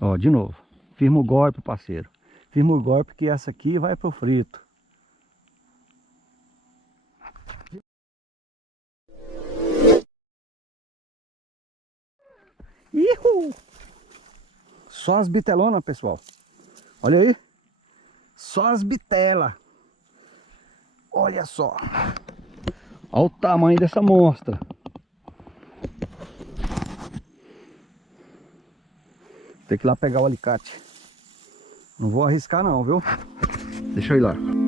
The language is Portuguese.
Ó, de novo. Firma o golpe, parceiro. Firma o golpe que essa aqui vai pro frito. Ihu! Só as bitelonas, pessoal. Olha aí. Só as bitelas. Olha só. Olha o tamanho dessa monstra. Tem que ir lá pegar o alicate. Não vou arriscar não, viu? Deixa eu ir lá.